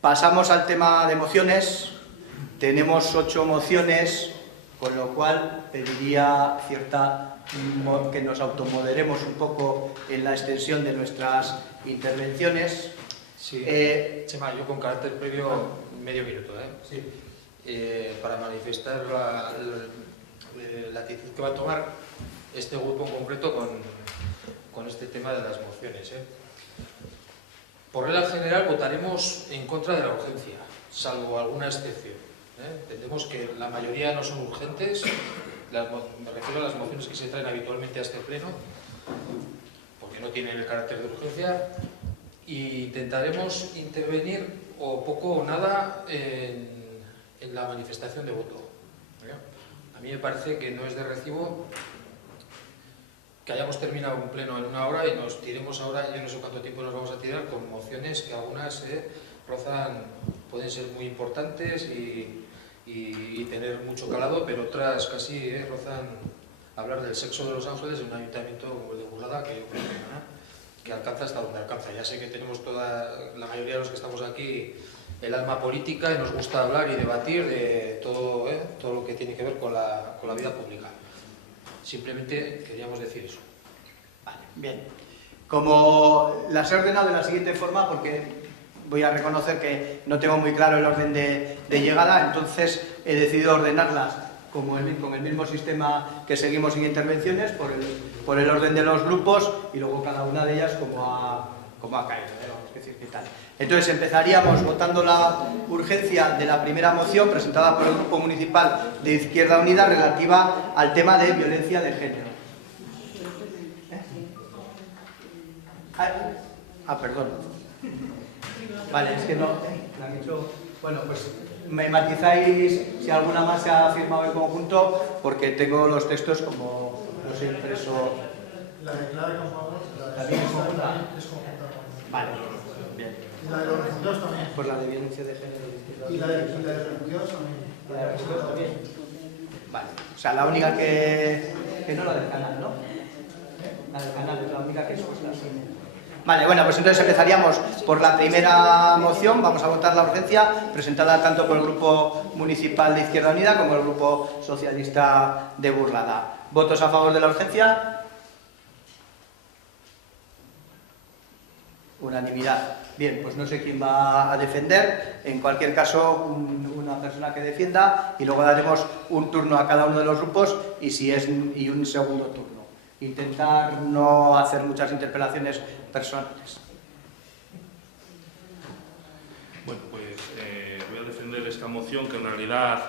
Pasamos al tema de mociones. Tenemos 8 mociones, con lo cual pediría que nos automoderemos un poco en la extensión de nuestras intervenciones. Sí, Chema, yo con carácter previo, medio minuto, Sí. Para manifestar la actitud que va a tomar este grupo en concreto con este tema de las mociones. Por regla general votaremos en contra de la urgencia, salvo alguna excepción. Entendemos que la mayoría no son urgentes, me refiero a las mociones que se traen habitualmente a este pleno, porque no tienen el carácter de urgencia, e intentaremos intervenir o poco o nada en la manifestación de voto. A mí me parece que no es de recibo que hayamos terminado un pleno en 1 hora y nos tiremos ahora, yo no sé cuánto tiempo nos vamos a tirar, con mociones que algunas rozan, pueden ser muy importantes y tener mucho calado, pero otras casi rozan hablar del sexo de los ángeles en un ayuntamiento como el de Burlada, que alcanza hasta donde alcanza. Ya sé que tenemos la mayoría de los que estamos aquí el alma política y nos gusta hablar y debatir de todo lo que tiene que ver con la vida pública. Simplemente queríamos decir eso. Vale, bien. Como las he ordenado de la siguiente forma, porque voy a reconocer que no tengo muy claro el orden de llegada, entonces he decidido ordenarlas con el mismo sistema que seguimos en intervenciones, por el orden de los grupos, y luego cada una de ellas como ha caído. Vamos a decir qué tal. Entonces empezaríamos votando la urgencia de la primera moción presentada por el Grupo Municipal de Izquierda Unida relativa al tema de violencia de género. Perdón. Vale, es que no la han hecho. Bueno, pues me matizáis si alguna más se ha firmado en conjunto, porque tengo los textos como los he impreso. La de Clara Campamos, ¿También es conjunta? Es conjunta. Vale, bien. Y la de los refugiados también. Pues la de violencia de género. Y la de refugiados también. ¿La de refugiados también? Vale, o sea, la única que no, la del canal, ¿no? La del canal es la única que es puesta así. Vale, bueno, pues entonces empezaríamos por la primera moción. Vamos a votar la urgencia, presentada tanto por el Grupo Municipal de Izquierda Unida como el Grupo Socialista de Burlada. ¿Votos a favor de la urgencia? Unanimidad. Bien, pues no sé quién va a defender. En cualquier caso, una persona que defienda, y luego daremos un turno a cada uno de los grupos y un segundo turno. Intentar no hacer muchas interpelaciones personales. Bueno, pues voy a defender esta moción, que en realidad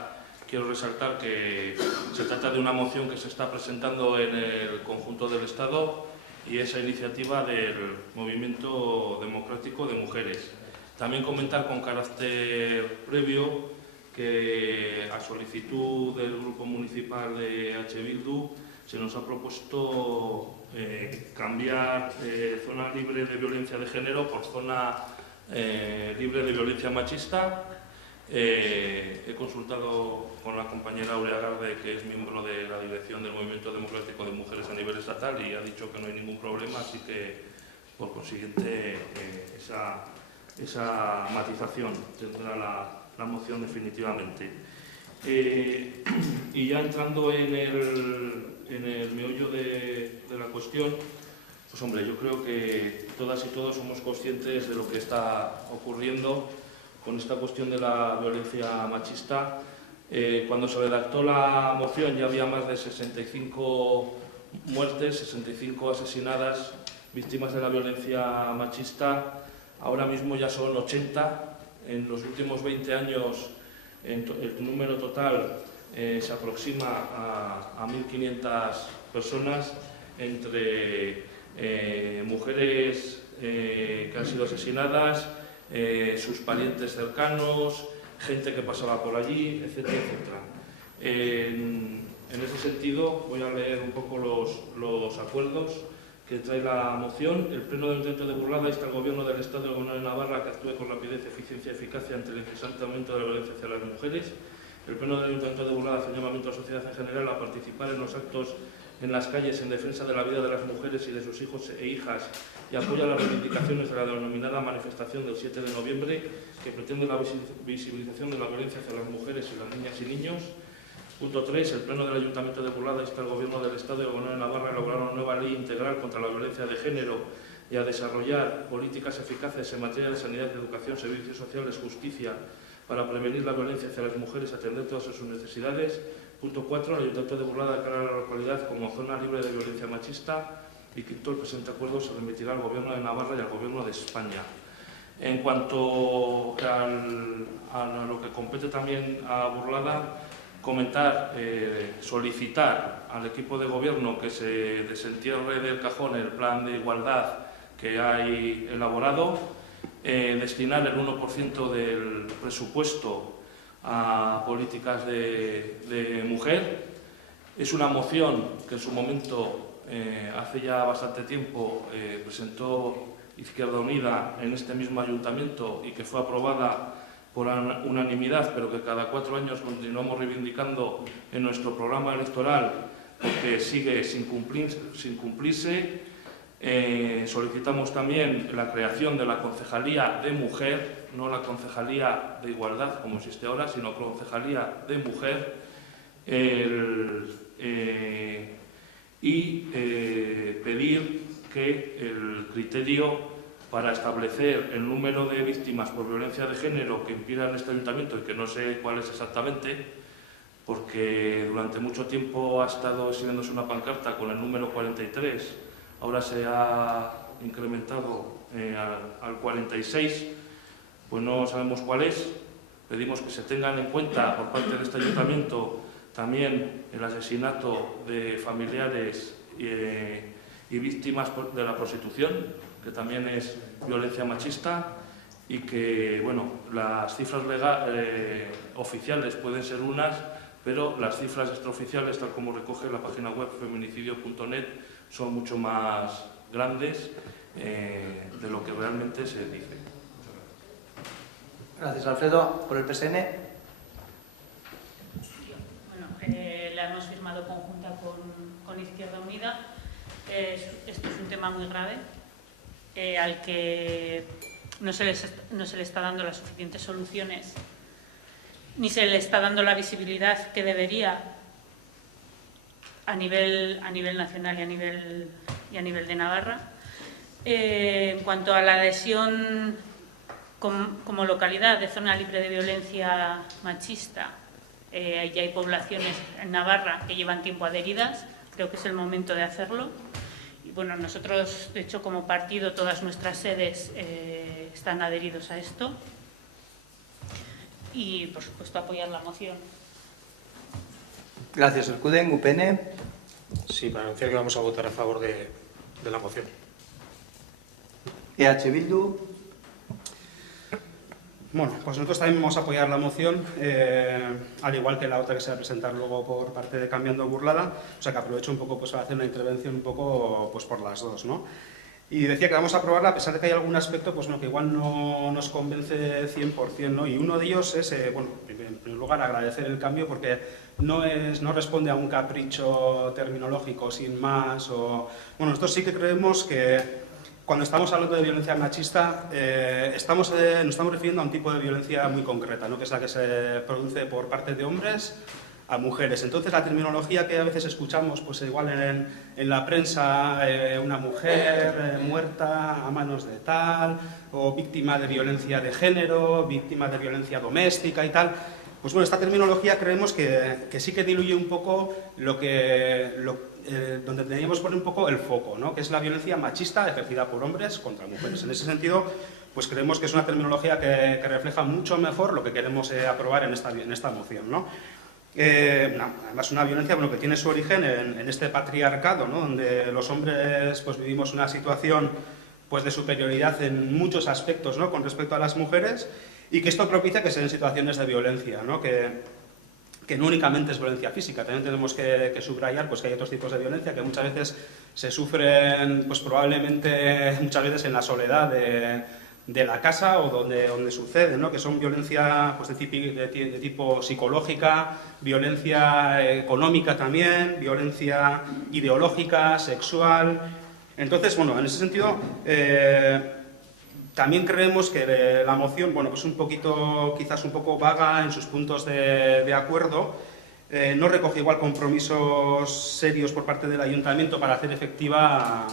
quiero resaltar que se trata de una moción que se está presentando en el conjunto del Estado y esa iniciativa del Movimiento Democrático de Mujeres. También comentar con carácter previo que a solicitud del Grupo Municipal de H. Bildu se nos ha propuesto cambiar zona libre de violencia de género por zona libre de violencia machista. He consultado con la compañera Aurea Garde, que es miembro de la dirección del Movimiento Democrático de Mujeres a nivel estatal, y ha dicho que no hay ningún problema, así que por consiguiente esa matización tendrá la moción definitivamente. Y ya entrando en el meollo de la cuestión, pues hombre, yo creo que todas y todos somos conscientes de lo que está ocurriendo con esta cuestión de la violencia machista. Cuando se redactó la moción ya había más de 65 muertes, 65 asesinadas, víctimas de la violencia machista. Ahora mismo ya son 80. En los últimos 20 años el número total se aproxima a 1.500 personas, entre mujeres que han sido asesinadas, sus parientes cercanos, gente que pasaba por allí, etcétera, etcétera. En ese sentido voy a leer un poco los acuerdos que trae la moción. El Pleno del Ayuntamiento de Burlada insta al Gobierno del Estado y al Gobierno de Navarra que actúe con rapidez, eficiencia y eficacia ante el incesante aumento de la violencia hacia las mujeres. El Pleno del Ayuntamiento de Burlada hace un llamamiento a la sociedad en general a participar en los actos en las calles en defensa de la vida de las mujeres y de sus hijos e hijas y apoya las reivindicaciones de la denominada manifestación del 7 de noviembre, que pretende la visibilización de la violencia hacia las mujeres y las niñas y niños. Punto 3. El Pleno del Ayuntamiento de Burlada insta al Gobierno del Estado y al Gobierno de Navarra a elaborar una nueva ley integral contra la violencia de género y a desarrollar políticas eficaces en materia de sanidad, educación, servicios sociales, justicia, para prevenir la violencia hacia las mujeres y atender todas sus necesidades. Punto 4. El Ayuntamiento de Burlada declara la localidad como zona libre de violencia machista. Y quinto, el presente acuerdo se remitirá al Gobierno de Navarra y al Gobierno de España. En cuando a lo que compete también a Burlada, comentar, solicitar al equipo de Gobierno que se desentierre del cajón el plan de igualdad que hay elaborado, destinar el 1% del presupuesto a políticas de mujer. Es una moción que en su momento, hace ya bastante tiempo, presentó Izquierda Unida en este mismo ayuntamiento y que fue aprobada por unanimidad, pero que cada 4 años continuamos reivindicando en nuestro programa electoral porque sigue sin cumplirse. Solicitamos también la creación de la Concejalía de Mujer, no la Concejalía de Igualdad como existe ahora, sino Concejalía de Mujer, y pedir que el criterio para establecer el número de víctimas por violencia de género que impida en este ayuntamiento, y que no sé cuál es exactamente, porque durante mucho tiempo ha estado exhibiéndose una pancarta con el número 43, ahora se ha incrementado al 46, pues no sabemos cuál es. Pedimos que se tengan en cuenta por parte de este ayuntamiento también el asesinato de familiares y víctimas de la prostitución, que también es violencia machista, y que, bueno, las cifras oficiales pueden ser unas, pero las cifras extraoficiales, tal como recoge la página web feminicidio.net, son mucho más grandes de lo que realmente se dice. Gracias, Alfredo. Por el PSN. La hemos firmado conjunta con Izquierda Unida. Esto es un tema muy grave al que no se le está dando las suficientes soluciones ni se le está dando la visibilidad que debería a nivel nacional y a nivel de Navarra. En cuanto a la adhesión como localidad de zona libre de violencia machista, ya hay poblaciones en Navarra que llevan tiempo adheridas, creo que es el momento de hacerlo. Y bueno, nosotros, de hecho, como partido, todas nuestras sedes están adheridos a esto. Y, por supuesto, apoyar la moción. Gracias, Ercuden. UPN. Sí, para anunciar que vamos a votar a favor de la moción. EH Bildu. Bueno, pues nosotros también vamos a apoyar la moción, al igual que la otra que se va a presentar luego por parte de Cambiando Burlada, o sea que aprovecho un poco pues, para hacer una intervención un poco pues, por las dos, ¿no? Y decía que vamos a aprobarla a pesar de que hay algún aspecto pues, bueno, que igual no nos convence 100%, ¿no? Y uno de ellos es, bueno, en primer lugar agradecer el cambio porque no responde a un capricho terminológico sin más, o... Bueno, nosotros sí que creemos que cuando estamos hablando de violencia machista, nos estamos refiriendo a un tipo de violencia muy concreta, ¿no? Que es la que se produce por parte de hombres a mujeres. Entonces, la terminología que a veces escuchamos, pues igual en la prensa, una mujer muerta a manos de tal, o víctima de violencia de género, víctima de violencia doméstica y tal, pues bueno, esta terminología creemos que sí que diluye un poco donde teníamos que poner un poco el foco, ¿no? Que es la violencia machista ejercida por hombres contra mujeres. En ese sentido, pues creemos que es una terminología que refleja mucho mejor lo que queremos aprobar en esta moción, ¿no? Además, una violencia que tiene su origen en este patriarcado, ¿no? Donde los hombres pues, vivimos una situación pues, de superioridad en muchos aspectos, ¿no? Con respecto a las mujeres, y que esto propicia que se den situaciones de violencia, ¿no? Que no únicamente es violencia física, también tenemos que subrayar pues, que hay otros tipos de violencia que muchas veces se sufren pues, probablemente muchas veces en la soledad de la casa o donde sucede, ¿no? Que son violencia pues, de tipo psicológica, violencia económica también, violencia ideológica, sexual. Entonces, bueno, en ese sentido, también creemos que la moción, bueno, pues quizás un poco vaga en sus puntos de acuerdo, no recoge igual compromisos serios por parte del Ayuntamiento para hacer efectiva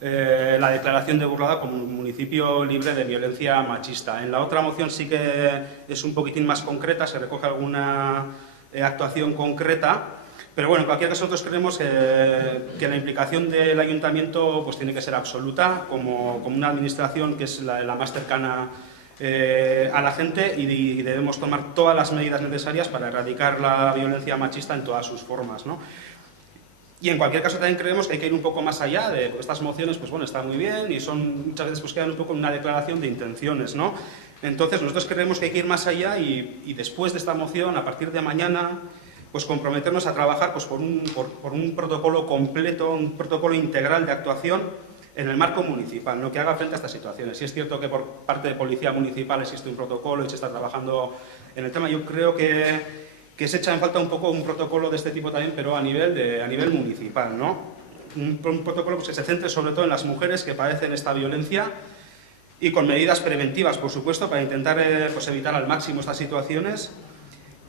la declaración de Burlada como un municipio libre de violencia machista. En la otra moción sí que es un poquitín más concreta, se recoge alguna actuación concreta, pero bueno, en cualquier caso nosotros creemos que la implicación del Ayuntamiento pues tiene que ser absoluta, como una administración que es la más cercana a la gente y debemos tomar todas las medidas necesarias para erradicar la violencia machista en todas sus formas, ¿no? Y en cualquier caso también creemos que hay que ir un poco más allá de estas mociones, pues bueno, están muy bien y muchas veces pues quedan un poco en una declaración de intenciones, ¿no? Entonces nosotros creemos que hay que ir más allá y después de esta moción, a partir de mañana, pues comprometernos a trabajar pues por un protocolo completo, un protocolo integral de actuación en el marco municipal, ¿no? Que haga frente a estas situaciones. Si es cierto que por parte de Policía Municipal existe un protocolo y se está trabajando en el tema, yo creo que se echa en falta un poco un protocolo de este tipo también, pero a nivel municipal, ¿no? Un protocolo pues, que se centre sobre todo en las mujeres que padecen esta violencia y con medidas preventivas, por supuesto, para intentar pues, evitar al máximo estas situaciones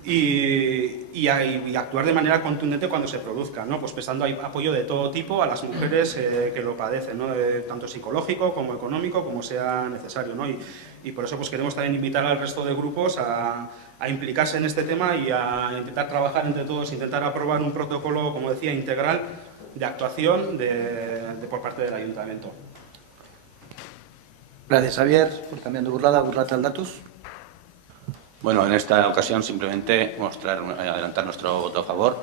y actuar de manera contundente cuando se produzca, ¿no? Pues prestando apoyo de todo tipo a las mujeres que lo padecen, ¿no? Tanto psicológico como económico, como sea necesario, ¿no? Y por eso pues, queremos también invitar al resto de grupos a implicarse en este tema y a intentar trabajar entre todos, intentar aprobar un protocolo, como decía, integral de actuación por parte del Ayuntamiento. Gracias, Javier. Por cambiando Burlada al datus. Bueno, en esta ocasión simplemente adelantar nuestro voto a favor.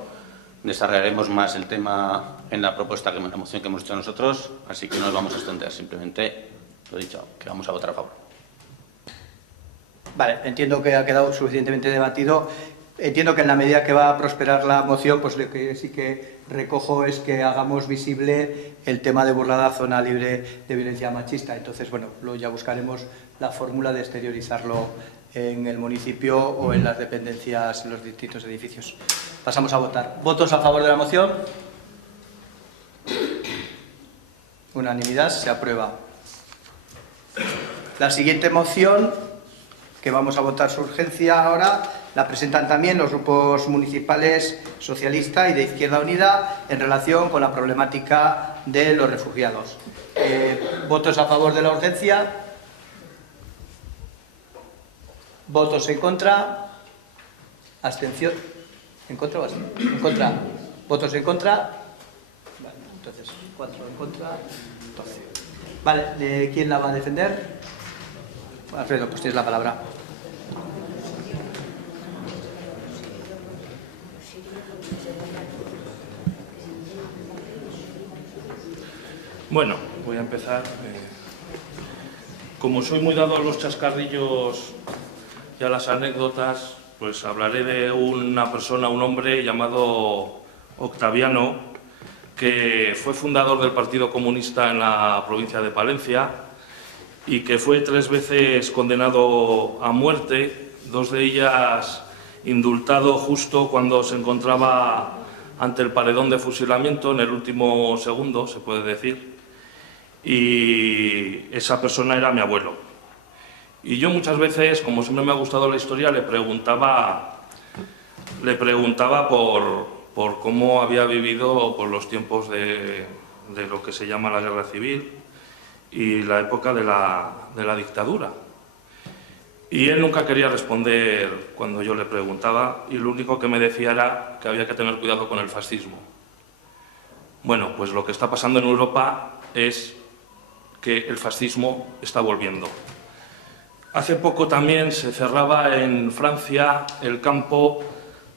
Desarrollaremos más el tema en la moción que hemos hecho nosotros, así que no nos vamos a extender. Simplemente, lo dicho, que vamos a votar a favor. Vale, entiendo que ha quedado suficientemente debatido. Entiendo que en la medida que va a prosperar la moción, pues lo que sí que recojo es que hagamos visible el tema de Burlada, zona libre de violencia machista. Entonces, bueno, luego ya buscaremos la fórmula de exteriorizarlo en el municipio o en las dependencias, en los distintos edificios. Pasamos a votar. ¿Votos a favor de la moción? Unanimidad, se aprueba. La siguiente moción, que vamos a votar su urgencia ahora, la presentan también los grupos municipales socialista y de Izquierda Unida en relación con la problemática de los refugiados. ¿Votos a favor de la urgencia? ¿Votos en contra? ¿Abstención? ¿En contra o abstención? En contra. ¿Votos en contra? Vale, entonces, 4 en contra, 12. Vale, ¿quién la va a defender? Alfredo, pues tienes la palabra. Bueno, voy a empezar. Como soy muy dado a los chascarrillos y a las anécdotas, pues hablaré de una persona, un hombre llamado Octaviano, que fue fundador del Partido Comunista en la provincia de Palencia y que fue 3 veces condenado a muerte, 2 de ellas indultado justo cuando se encontraba ante el paredón de fusilamiento, en el último segundo, se puede decir. Y esa persona era mi abuelo. Y yo muchas veces, como siempre me ha gustado la historia, le preguntaba por cómo había vivido por los tiempos de lo que se llama la Guerra Civil y la época de la dictadura. Y él nunca quería responder cuando yo le preguntaba, y lo único que me decía era que había que tener cuidado con el fascismo. Bueno, pues lo que está pasando en Europa es que el fascismo está volviendo. Hace poco también se cerraba en Francia el campo,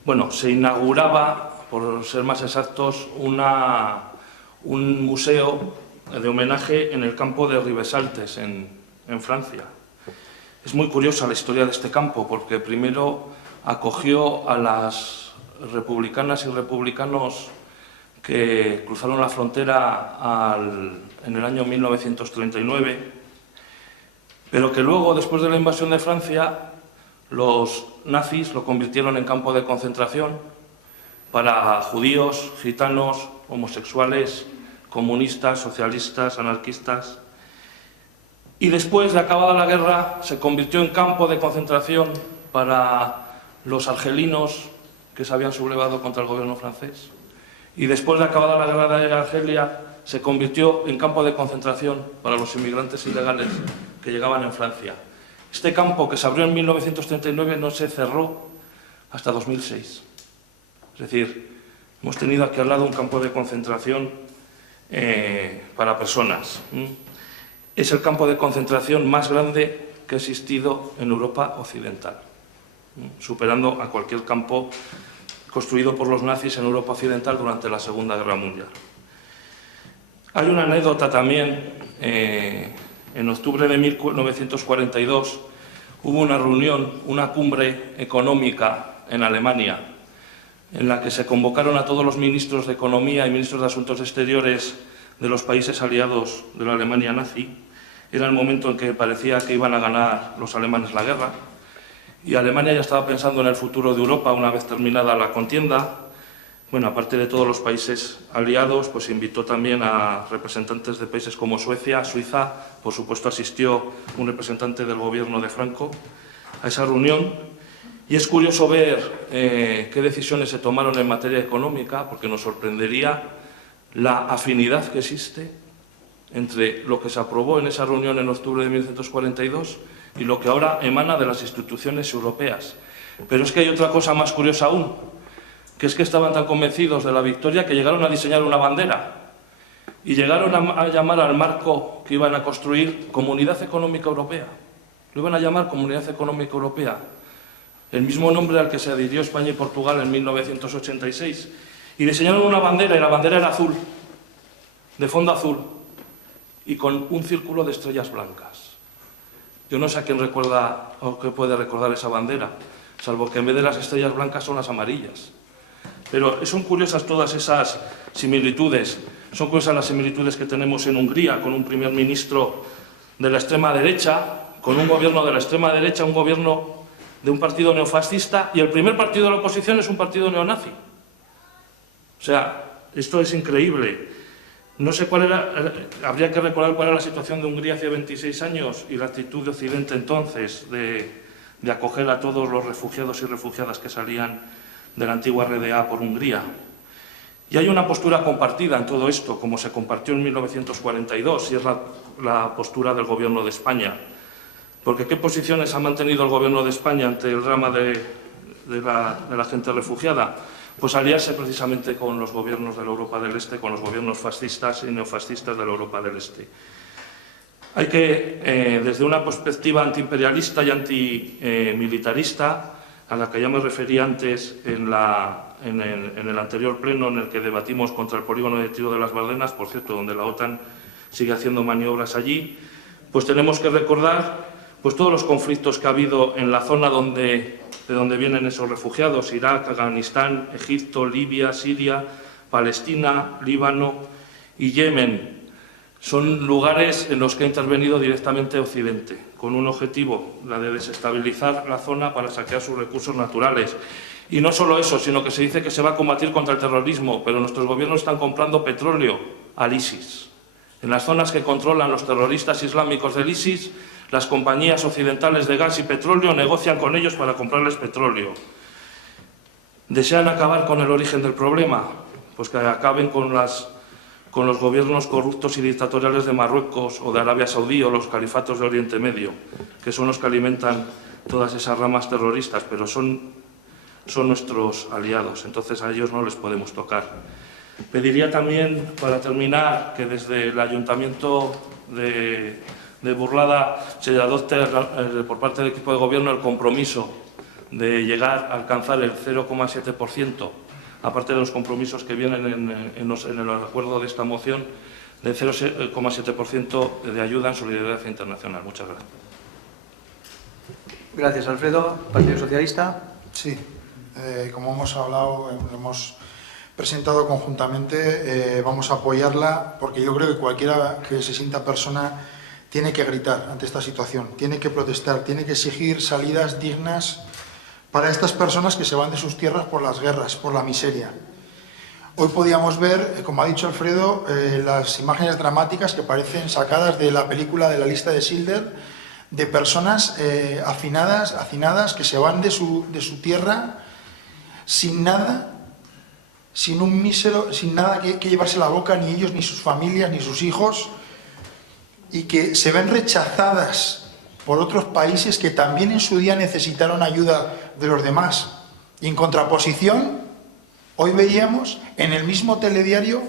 bueno, se inauguraba, por ser más exactos, un museo de homenaje en el campo de Rivesaltes, en Francia. Es muy curiosa la historia de este campo, porque primero acogió a las republicanas y republicanos que cruzaron la frontera en el año 1939, pero que luego, después de la invasión de Francia, los nazis lo convirtieron en campo de concentración para judíos, gitanos, homosexuales, comunistas, socialistas, anarquistas. Y después de acabada la guerra se convirtió en campo de concentración para los argelinos que se habían sublevado contra el gobierno francés. Y después de acabada la guerra de Argelia se convirtió en campo de concentración para los inmigrantes ilegales que llegaban en Francia. Este campo, que se abrió en 1939, no se cerró hasta 2006. Es decir, hemos tenido aquí al lado un campo de concentración para personas. Es el campo de concentración más grande que ha existido en Europa occidental, superando a cualquier campo construido por los nazis en Europa occidental durante la Segunda Guerra Mundial. Hay una anécdota también. En octubre de 1942 hubo una reunión, una cumbre económica en Alemania, en la que se convocaron a todos los ministros de Economía y ministros de Asuntos Exteriores de los países aliados de la Alemania nazi. Era el momento en que parecía que iban a ganar los alemanes la guerra, y Alemania ya estaba pensando en el futuro de Europa una vez terminada la contienda. Bueno, aparte de todos los países aliados, pues invitó también a representantes de países como Suecia, Suiza. Por supuesto, asistió un representante del gobierno de Franco a esa reunión. Y es curioso ver qué decisiones se tomaron en materia económica, porque nos sorprendería la afinidad que existe entre lo que se aprobó en esa reunión en octubre de 1942 y lo que ahora emana de las instituciones europeas. Pero es que hay otra cosa más curiosa aún, que es que estaban tan convencidos de la victoria que llegaron a diseñar una bandera y llegaron a llamar al marco que iban a construir Comunidad Económica Europea. Lo iban a llamar Comunidad Económica Europea, el mismo nombre al que se adhirió España y Portugal en 1986. Y diseñaron una bandera, y la bandera era azul, de fondo azul, y con un círculo de estrellas blancas. Yo no sé a quién recuerda o qué puede recordar esa bandera, salvo que en vez de las estrellas blancas son las amarillas. Pero son curiosas todas esas similitudes. Son curiosas las similitudes que tenemos en Hungría, con un primer ministro de la extrema derecha, con un gobierno de la extrema derecha, un gobierno de un partido neofascista, y el primer partido de la oposición es un partido neonazi. O sea, esto es increíble. No sé cuál era, habría que recordar cuál era la situación de Hungría hace 26 años y la actitud de Occidente entonces de acoger a todos los refugiados y refugiadas que salían de la antigua RDA por Hungría. Y hay una postura compartida en todo esto, como se compartió en 1942, y es la postura del Gobierno de España. Porque ¿qué posiciones ha mantenido el Gobierno de España ante el drama de la gente refugiada? Pues aliarse precisamente con los gobiernos de la Europa del Este, con los gobiernos fascistas y neofascistas de la Europa del Este. Hay que, desde una perspectiva antiimperialista y antimilitarista, a la que ya me referí antes en el anterior pleno en el que debatimos contra el polígono de tiro de las Bardenas, por cierto, donde la OTAN sigue haciendo maniobras allí, pues tenemos que recordar pues todos los conflictos que ha habido en la zona de donde vienen esos refugiados: Irak, Afganistán, Egipto, Libia, Siria, Palestina, Líbano y Yemen. Son lugares en los que ha intervenido directamente Occidente, con un objetivo, la de desestabilizar la zona para saquear sus recursos naturales. Y no solo eso, sino que se dice que se va a combatir contra el terrorismo, pero nuestros gobiernos están comprando petróleo al ISIS. En las zonas que controlan los terroristas islámicos del ISIS, las compañías occidentales de gas y petróleo negocian con ellos para comprarles petróleo. ¿Desean acabar con el origen del problema? Pues que acaben con los gobiernos corruptos y dictatoriales de Marruecos o de Arabia Saudí o los califatos de Oriente Medio, que son los que alimentan todas esas ramas terroristas, pero son nuestros aliados, entonces a ellos no les podemos tocar. Pediría también, para terminar, que desde el Ayuntamiento de Burlada se adopte por parte del equipo de gobierno el compromiso de llegar a alcanzar el 0,7%, aparte de los compromisos que vienen en el acuerdo de esta moción, del 0,7% de ayuda en solidaridad internacional. Muchas gracias. Gracias, Alfredo. Partido Socialista. Sí, como hemos hablado, hemos presentado conjuntamente, vamos a apoyarla, porque yo creo que cualquiera que se sienta persona tiene que gritar ante esta situación, tiene que protestar, tiene que exigir salidas dignas para estas personas que se van de sus tierras por las guerras, por la miseria. Hoy podíamos ver, como ha dicho Alfredo, las imágenes dramáticas que parecen sacadas de la película de La lista de Schindler, de personas hacinadas que se van de su tierra sin nada, sin nada que llevarse a la boca, ni ellos, ni sus familias, ni sus hijos, y que se ven rechazadas por otros países que también en su día necesitaron ayuda de los demás. Y en contraposición, hoy veíamos en el mismo telediario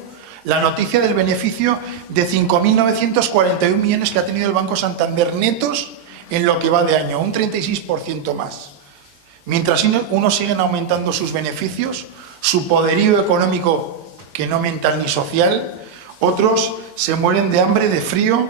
la noticia del beneficio de 5.941 millones que ha tenido el Banco Santander netos en lo que va de año, un 36% más. Mientras unos siguen aumentando sus beneficios, su poderío económico, que no mental ni social, otros se mueren de hambre, de frío,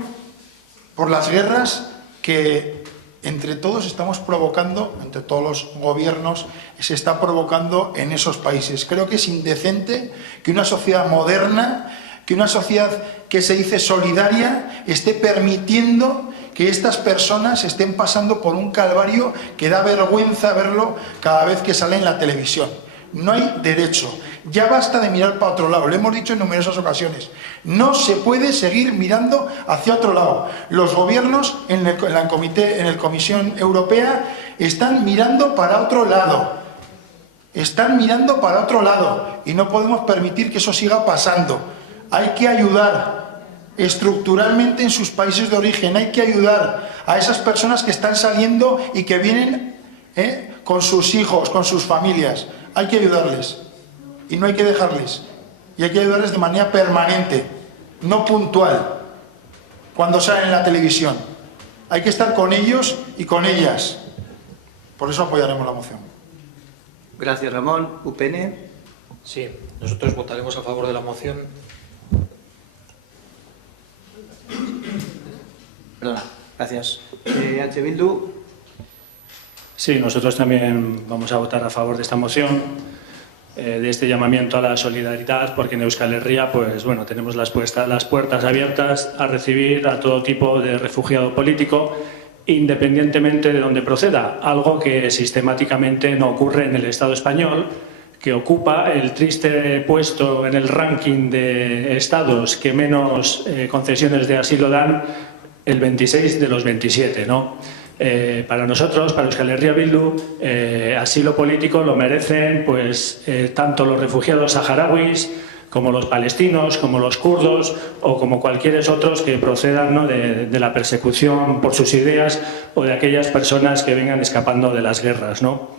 por las guerras que entre todos estamos provocando, entre todos los gobiernos, se está provocando en esos países. Creo que es indecente que una sociedad moderna, que una sociedad que se dice solidaria, esté permitiendo que estas personas estén pasando por un calvario que da vergüenza verlo cada vez que sale en la televisión. No hay derecho. Ya basta de mirar para otro lado. Lo hemos dicho en numerosas ocasiones. No se puede seguir mirando hacia otro lado. Los gobiernos en la Comisión Europea están mirando para otro lado. Están mirando para otro lado. Y no podemos permitir que eso siga pasando. Hay que ayudar estructuralmente en sus países de origen. Hay que ayudar a esas personas que están saliendo y que vienen con sus hijos, con sus familias. Hay que ayudarles y no hay que dejarles. Y hay que ayudarles de manera permanente, no puntual, cuando salen en la televisión. Hay que estar con ellos y con ellas. Por eso apoyaremos la moción. Gracias, Ramón. UPN. Sí, nosotros votaremos a favor de la moción. Perdona, gracias. H. Bildu. Sí, nosotros también vamos a votar a favor de esta moción, de este llamamiento a la solidaridad, porque en Euskal Herria, pues bueno, tenemos las puertas abiertas a recibir a todo tipo de refugiado político, independientemente de dónde proceda, algo que sistemáticamente no ocurre en el Estado español, que ocupa el triste puesto en el ranking de estados que menos concesiones de asilo dan, el 26 de los 27, ¿no? Para nosotros, para Euskal Herria Bildu, asilo político lo merecen pues tanto los refugiados saharauis como los palestinos, como los kurdos o como cualquiera otros que procedan, ¿no?, de la persecución por sus ideas o de aquellas personas que vengan escapando de las guerras, ¿no?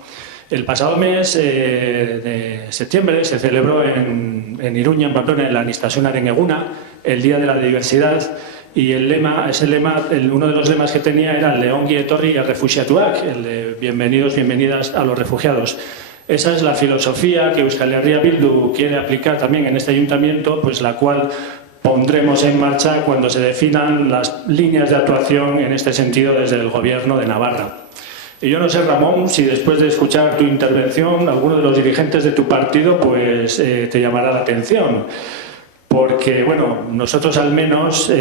El pasado mes de septiembre se celebró en Iruña, en Pamplona, en la Aniztasunaren Eguna, el Día de la Diversidad. Y uno de los lemas que tenía era el de Ongi Etorri Errefuxiatuak, el de bienvenidos, bienvenidas a los refugiados. Esa es la filosofía que Euskal Herria Bildu quiere aplicar también en este ayuntamiento, pues la cual pondremos en marcha cuando se definan las líneas de actuación en este sentido desde el Gobierno de Navarra. Y yo no sé, Ramón, si después de escuchar tu intervención, alguno de los dirigentes de tu partido pues te llamará la atención. Porque, bueno, nosotros al menos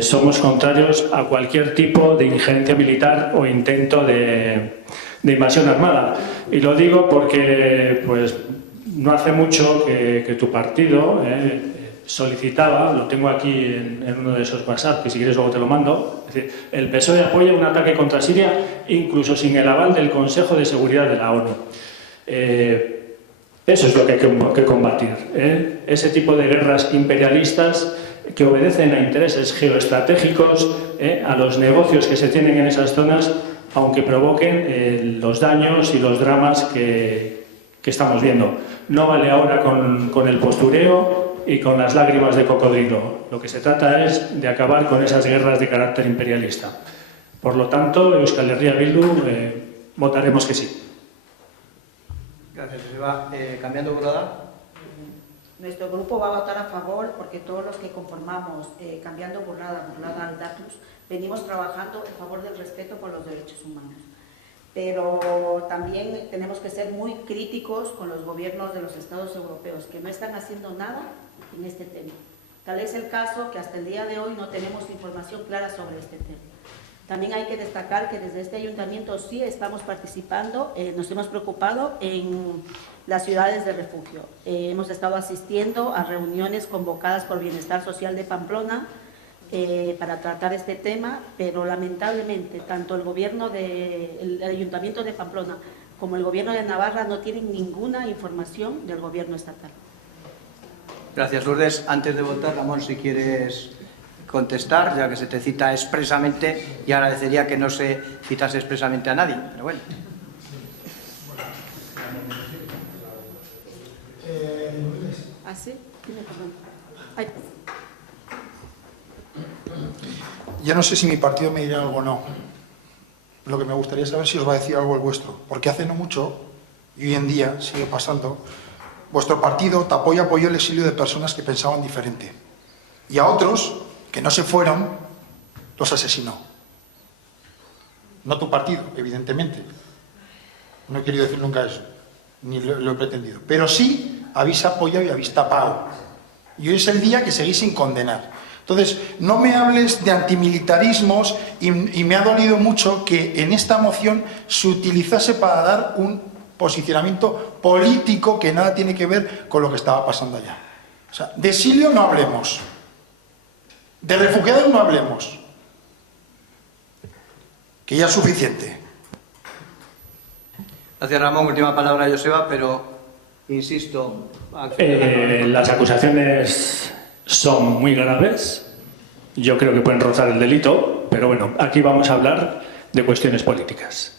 somos contrarios a cualquier tipo de injerencia militar o intento de invasión armada. Y lo digo porque, pues, no hace mucho que tu partido solicitaba, lo tengo aquí en uno de esos WhatsApp, que si quieres luego te lo mando, es decir, el PSOE apoya un ataque contra Siria incluso sin el aval del Consejo de Seguridad de la ONU. Eso es lo que hay que combatir, ese tipo de guerras imperialistas que obedecen a intereses geoestratégicos, a los negocios que se tienen en esas zonas, aunque provoquen los daños y los dramas que estamos viendo. No vale ahora con el postureo y con las lágrimas de cocodrilo. Lo que se trata es de acabar con esas guerras de carácter imperialista. Por lo tanto, Euskal Herria Bildu votaremos que sí. Gracias, Joseba. Cambiando Burlada. Nuestro grupo va a votar a favor porque todos los que conformamos Cambiando Burlada Aldatus venimos trabajando en favor del respeto por los derechos humanos. Pero también tenemos que ser muy críticos con los gobiernos de los estados europeos que no están haciendo nada en este tema. Tal es el caso que hasta el día de hoy no tenemos información clara sobre este tema. También hay que destacar que desde este ayuntamiento sí estamos participando, nos hemos preocupado en las ciudades de refugio. Hemos estado asistiendo a reuniones convocadas por Bienestar Social de Pamplona para tratar este tema, pero lamentablemente tanto el Ayuntamiento de Pamplona como el Gobierno de Navarra no tienen ninguna información del Gobierno estatal. Gracias, Lourdes. Antes de votar, Ramón, si quieres contestar, ya que se te cita expresamente, y agradecería que no se citase expresamente a nadie, pero bueno. ¿Ah, sí? Dime, perdón. Ay. Yo no sé si mi partido me dirá algo o no. Lo que me gustaría saber si os va a decir algo el vuestro, porque hace no mucho, y hoy en día sigue pasando, vuestro partido apoyó el exilio de personas que pensaban diferente, y a otros que no se fueron los asesinó. No tu partido, evidentemente. No he querido decir nunca eso, ni lo he pretendido, pero sí habéis apoyado y habéis tapado, y hoy es el día que seguís sin condenar. Entonces, no me hables de antimilitarismos y me ha dolido mucho que en esta moción se utilizase para dar un posicionamiento político que nada tiene que ver con lo que estaba pasando allá. O sea, de exilio no hablemos, de refugiados no hablemos, que ya es suficiente. Gracias, Ramón. Última palabra, Joseba, pero insisto. Las acusaciones son muy graves. Yo creo que pueden rozar el delito, pero bueno, aquí vamos a hablar de cuestiones políticas,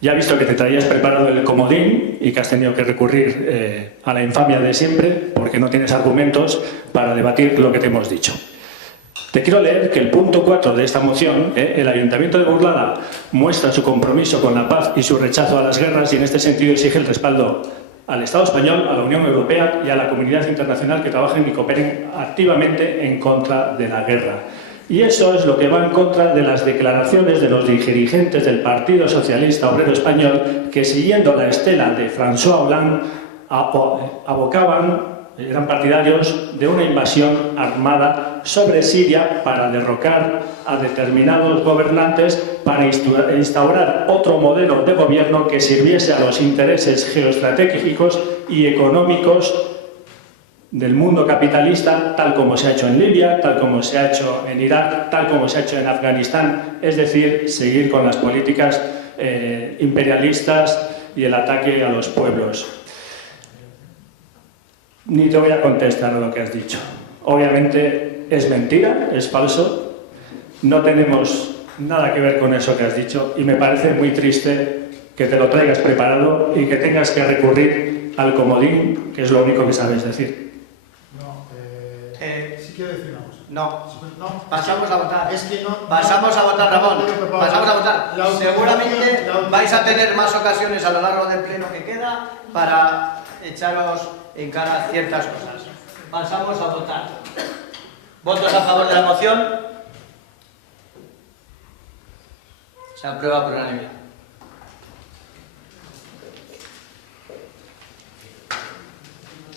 Ya he visto que te traías preparado el comodín y que has tenido que recurrir a la infamia de siempre porque no tienes argumentos para debatir lo que te hemos dicho. Te quiero leer que el punto 4 de esta moción, el Ayuntamiento de Burlada muestra su compromiso con la paz y su rechazo a las guerras y en este sentido exige el respaldo al Estado español, a la Unión Europea y a la comunidad internacional que trabajen y cooperen activamente en contra de la guerra. Y eso es lo que va en contra de las declaraciones de los dirigentes del Partido Socialista Obrero Español que, siguiendo la estela de François Hollande, eran partidarios de una invasión armada sobre Siria para derrocar a determinados gobernantes, para instaurar otro modelo de gobierno que sirviese a los intereses geoestratégicos y económicos del mundo capitalista, tal como se ha hecho en Libia, tal como se ha hecho en Irak, tal como se ha hecho en Afganistán, es decir, seguir con las políticas imperialistas y el ataque a los pueblos. Ni te voy a contestar a lo que has dicho. Obviamente es mentira, es falso, no tenemos nada que ver con eso que has dicho y me parece muy triste que te lo traigas preparado y que tengas que recurrir al comodín, que es lo único que sabes decir. Si quiero decir una cosa. No. Pasamos a votar. Es que no. Pasamos a votar, Ramón. Pasamos a votar. Seguramente vais a tener más ocasiones a lo largo del pleno que queda para echaros en cara ciertas cosas. Pasamos a votar. ¿Votos a favor de la moción? Se aprueba por unanimidad.